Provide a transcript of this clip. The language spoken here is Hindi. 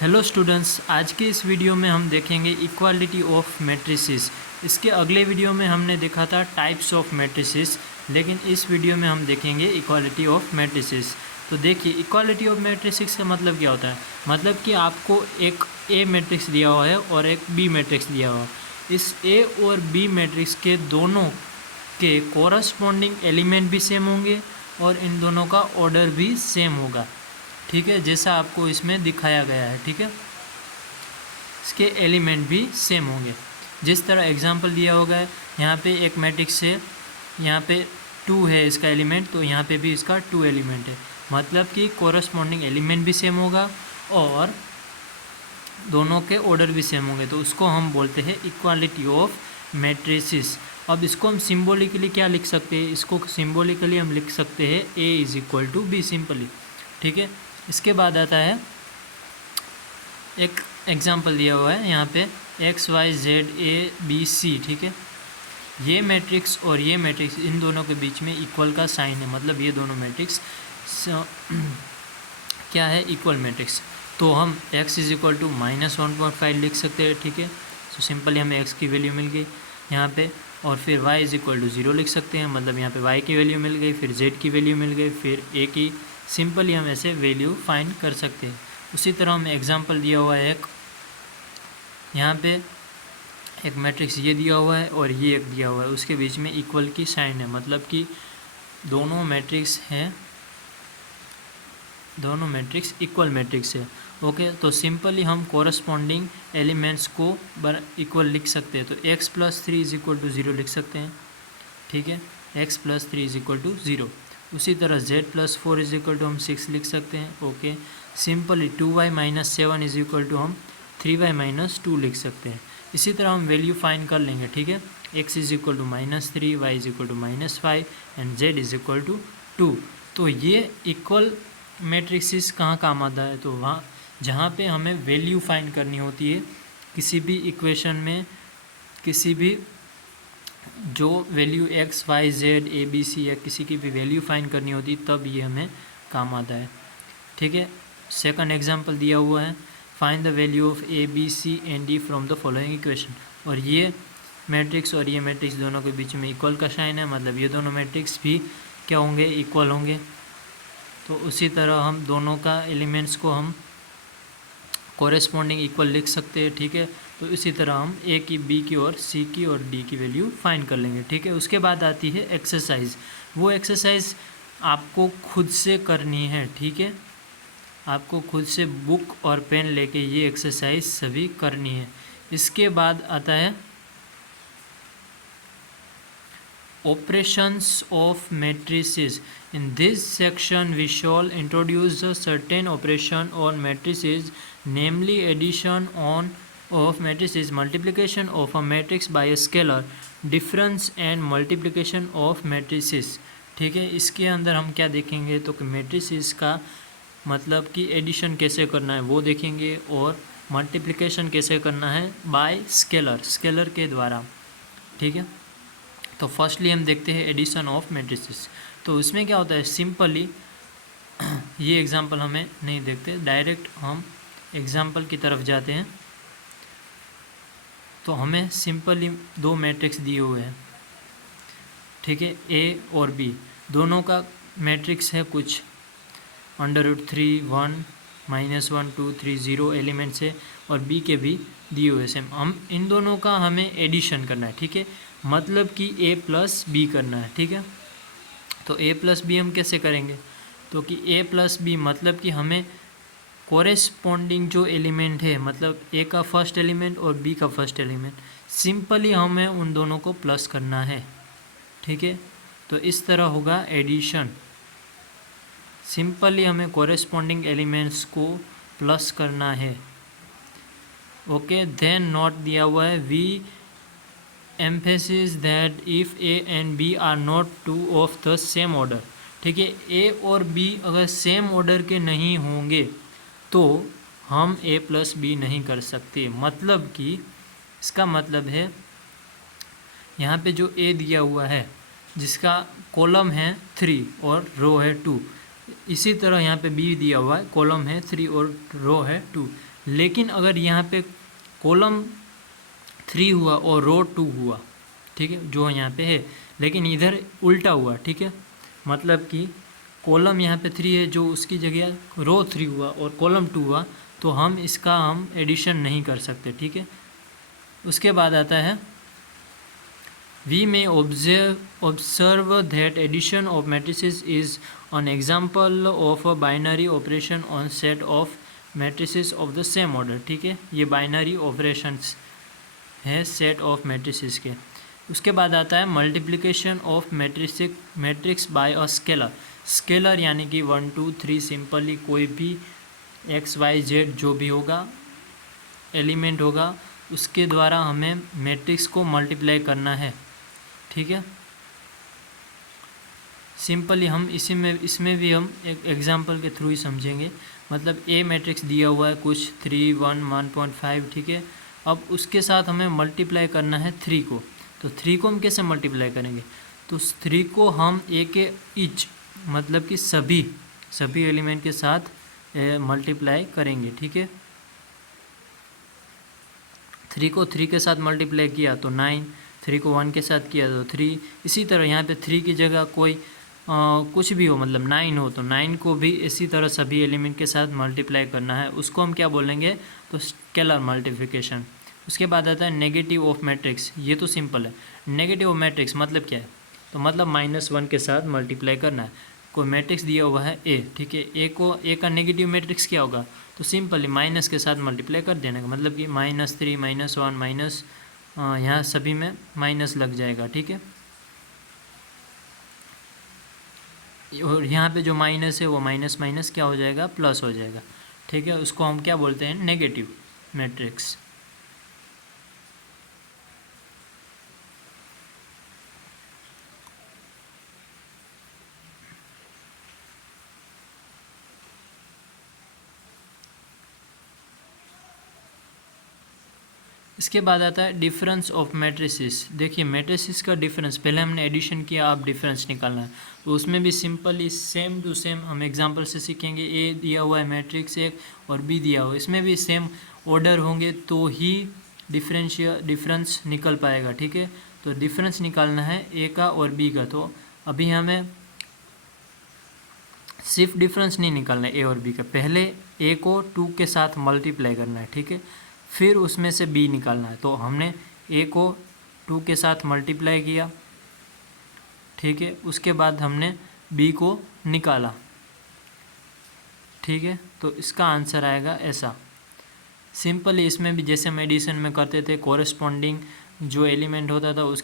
हेलो स्टूडेंट्स, आज के इस वीडियो में हम देखेंगे इक्वालिटी ऑफ मैट्रिसेस। इसके अगले वीडियो में हमने देखा था टाइप्स ऑफ मैट्रिसेस, लेकिन इस वीडियो में हम देखेंगे इक्वालिटी ऑफ मैट्रिसेस। तो देखिए, इक्वालिटी ऑफ मैट्रिसेस का मतलब क्या होता है। मतलब कि आपको एक ए मैट्रिक्स दिया हुआ है और एक बी मैट्रिक्स दिया हुआ है। इस ए और बी मैट्रिक्स के दोनों के कोरस्पॉन्डिंग एलिमेंट भी सेम होंगे और इन दोनों का ऑर्डर भी सेम होगा। ठीक है, जैसा आपको इसमें दिखाया गया है। ठीक है, इसके एलिमेंट भी सेम होंगे। जिस तरह एग्जांपल दिया होगा, यहाँ पे एक मैट्रिक्स है, यहाँ पे 2 है इसका एलिमेंट, तो यहाँ पे भी इसका 2 एलिमेंट है। मतलब कि कोरस्पॉन्डिंग एलिमेंट भी सेम होगा और दोनों के ऑर्डर भी सेम होंगे। तो उसको हम बोलते हैं इक्वालिटी ऑफ मैट्रिसेस। अब इसको हम सिम्बोलिकली क्या लिख सकते हैं, इसको सिम्बोलिकली हम लिख सकते हैं A is equal to B simply. ठीक है, इसके बाद आता है एक एग्जांपल दिया हुआ है यहाँ पे X Y Z A B C. ठीक है, ये मैट्रिक्स और ये मैट्रिक्स, इन दोनों के बीच में इक्वल का साइन है। मतलब ये दोनों मैट्रिक्स क्या है, इक्वल मैट्रिक्स। तो हम x इज इक्वल टू -1.5 लिख सकते हैं। ठीक है, तो सिंपली हमें x की वैल्यू मिल गई यहाँ पे, और फिर y इज इक्वल टू 0 लिख सकते हैं। मतलब यहाँ पे y की वैल्यू मिल गई, फिर z की वैल्यू मिल गई, फिर a की। सिंपली हम ऐसे वैल्यू फाइंड कर सकते हैं। उसी तरह हमें एग्जांपल दिया हुआ है एक, यहाँ पे एक मैट्रिक्स ये दिया हुआ है और ये एक दिया हुआ है, उसके बीच में इक्वल की साइन है। मतलब कि दोनों मैट्रिक्स हैं, दोनों मैट्रिक्स इक्वल मैट्रिक्स है। ओके, तो सिंपली हम कोरस्पॉन्डिंग एलिमेंट्स को इक्वल लिख सकते हैं। तो x + 3 इज इक्वल टू 0 लिख सकते हैं। ठीक है, x + 3 इज इक्वल टू 0। उसी तरह z + 4 इज इक्वल टू हम 6 लिख सकते हैं। Okay, simply 2y - 7 is equal to हम 3y - 2 लिख सकते हैं। इसी तरह हम वैल्यू फाइंड कर लेंगे। ठीक है, x is equal to -3, y is equal to -5 and z is equal to 2। तो ये इक्वल मैट्रिक्सिस कहाँ काम आता है, तो वहाँ जहाँ पे हमें वैल्यू फाइंड करनी होती है किसी भी इक्वेशन में, किसी भी जो value x y z a b c या किसी की भी वैल्यू फाइंड करनी होती है, तब ये हमें काम आता है। ठीक है, सेकंड एग्जांपल दिया हुआ है, find the value of a b c and d from the following equation. और ये मैट्रिक्स और ये मैट्रिक्स दोनों के बीच में इक्वल का साइन है। मतलब ये दोनों मैट्रिक्स भी क्या होंगे, इक्वल होंगे। तो उसी तरह हम दोनों का एलिमेंट्स को हम कोरेस्पॉन्डिंग इक्वल लिख सकते हैं। ठीक है, तो इसी तरह हम ए की, बी की और सी की और डी की वैल्यू फाइंड कर लेंगे। ठीक है, उसके बाद आती है एक्सरसाइज। वो एक्सरसाइज आपको खुद से करनी है। ठीक है, आपको खुद से बुक और पेन लेके ये एक्सरसाइज सभी करनी है। इसके बाद आता है operations of matrices. In this section we shall introduce a certain operation on matrices, namely addition on of matrices, multiplication of a matrix by a scalar, difference and multiplication of matrices. ठीक है, इसके अंदर हम क्या देखेंगे, तो कि matrices का मतलब कि एडिशन कैसे करना है वो देखेंगे, और मल्टीप्लिकेशन कैसे करना है बाय स्केलर, स्केलर के द्वारा। ठीक है, तो फर्स्टली हम देखते हैं एडिशन ऑफ मैट्रिसेस। तो उसमें क्या होता है, सिंपली ये एग्जांपल हमें नहीं देखते, डायरेक्ट हम एग्जांपल की तरफ जाते हैं। तो हमें सिंपली 2 मैट्रिक्स दिए हुए हैं। ठीक है, ए और बी दोनों का मैट्रिक्स है कुछ √3 1 -1 2 3 0 एलिमेंट्स है, और बी के भी दिए हुए सेम। हम इन दोनों का हमें एडिशन करना है। ठीक है, मतलब कि a + b करना है। ठीक है, तो a + b हम कैसे करेंगे, तो कि a + b मतलब कि हमें कोरेस्पॉन्डिंग जो एलिमेंट है, मतलब a का फर्स्ट एलिमेंट और b का फर्स्ट एलिमेंट, सिंपली हमें उन दोनों को प्लस करना है। ठीक है, तो इस तरह होगा एडिशन। सिंपली हमें कोरेस्पॉन्डिंग एलिमेंट्स को प्लस करना है। ओके, देन नोट दिया हुआ है, we emphasis that if A and B are not 2 of the same order. ठीक है, ए और बी अगर सेम ऑर्डर के नहीं होंगे तो हम a + b नहीं कर सकते। मतलब कि इसका मतलब है, यहाँ पे जो a दिया हुआ है जिसका कॉलम है 3 और रो है 2, इसी तरह यहाँ पे बी दिया हुआ है, कॉलम है 3 और रो है 2। लेकिन अगर यहाँ पे कॉलम 3 हुआ और रो 2 हुआ, ठीक है, जो यहाँ पे है, लेकिन इधर उल्टा हुआ, ठीक है, मतलब कि कॉलम यहाँ पे 3 है, जो उसकी जगह रो 3 हुआ और कॉलम 2 हुआ, तो हम इसका एडिशन नहीं कर सकते, ठीक है। उसके बाद आता है we may observe that addition of matrices is an example of a binary operation on set of matrices of the same order, ठीक है, ये बाइनरी ऑपरेशंस है सेट ऑफ मैट्रिसेस के। उसके बाद आता है multiplication of matrix bye a scalar. Scalar यानी कि 1 2 3 सिंपली कोई भी एक्स वाई जेड जो भी होगा एलिमेंट होगा, उसके द्वारा हमें मैट्रिक्स को मल्टीप्लाई करना है, ठीक है। सिंपली हम इसमें भी हम एक एग्जांपल के थ्रू ही समझेंगे। मतलब ए मैट्रिक्स दिया हुआ है कुछ 3 1 1.5, ठीक है। अब उसके साथ हमें मल्टीप्लाई करना है 3 को, तो 3 को हम कैसे मल्टीप्लाई करेंगे? तो 3 को हम ए के ईच मतलब कि सभी एलिमेंट के साथ मल्टीप्लाई करेंगे, ठीक है। 3 को 3 के साथ मल्टीप्लाई किया तो 9, 3 को 1 के साथ किया तो 3। इसी तरह यहाँ पे 3 की जगह कोई कुछ भी हो, मतलब 9 हो तो 9 को भी इसी तरह सभी एलिमेंट के साथ मल्टीप्लाई करना है। उसको हम क्या बोलेंगे? तो स्केलर मल्टीप्लिकेशन। उसके बाद आता है नेगेटिव ऑफ मैट्रिक्स। ये तो सिंपल है। नेगेटिव ऑफ मैट्रिक्स मतलब क्या है? तो मतलब -1 के साथ मल्टीप्लाई करना है। कोई मैट्रिक्स दिया हुआ है ए, ठीक है, ए का नेगेटिव मैट्रिक्स क्या होगा? तो सिंपली माइनस के साथ मल्टीप्लाई कर देने का, मतलब कि -3 -1 माइनस, यहाँ सभी में माइनस लग जाएगा, ठीक है। और यहाँ पे जो माइनस है वो माइनस माइनस क्या हो जाएगा? प्लस हो जाएगा, ठीक है। उसको हम क्या बोलते हैं? Negative matrix. इसके बाद आता है डिफरेंस ऑफ मैट्रिसेस। देखिए मैट्रिसेस का डिफरेंस, पहले हमने एडिशन किया, अब डिफरेंस निकालना है। तो उसमें भी सिंपली सेम टू सेम हम एग्जांपल से सीखेंगे। ए दिया हुआ है मैट्रिक्स एक और बी दिया हुआ है, इसमें भी सेम ऑर्डर होंगे तो ही डिफरेंस निकल पाएगा, ठीक है। तो डिफरेंस निकालना है ए का और बी का। तो अभी हमें सिर्फ डिफरेंस नहीं निकालना है ए और बी का, पहले ए को 2 के साथ मल्टीप्लाई करना है, ठीक है, फिर उसमें से बी निकालना है। तो हमने ए को 2 के साथ मल्टीप्लाई किया, ठीक है, उसके बाद हमने बी को निकाला, ठीक है। तो इसका आंसर आएगा ऐसा। सिंपली इसमें भी जैसे हम एडिशन में करते थे, कोरेस्पॉन्डिंग जो एलिमेंट होता था उसके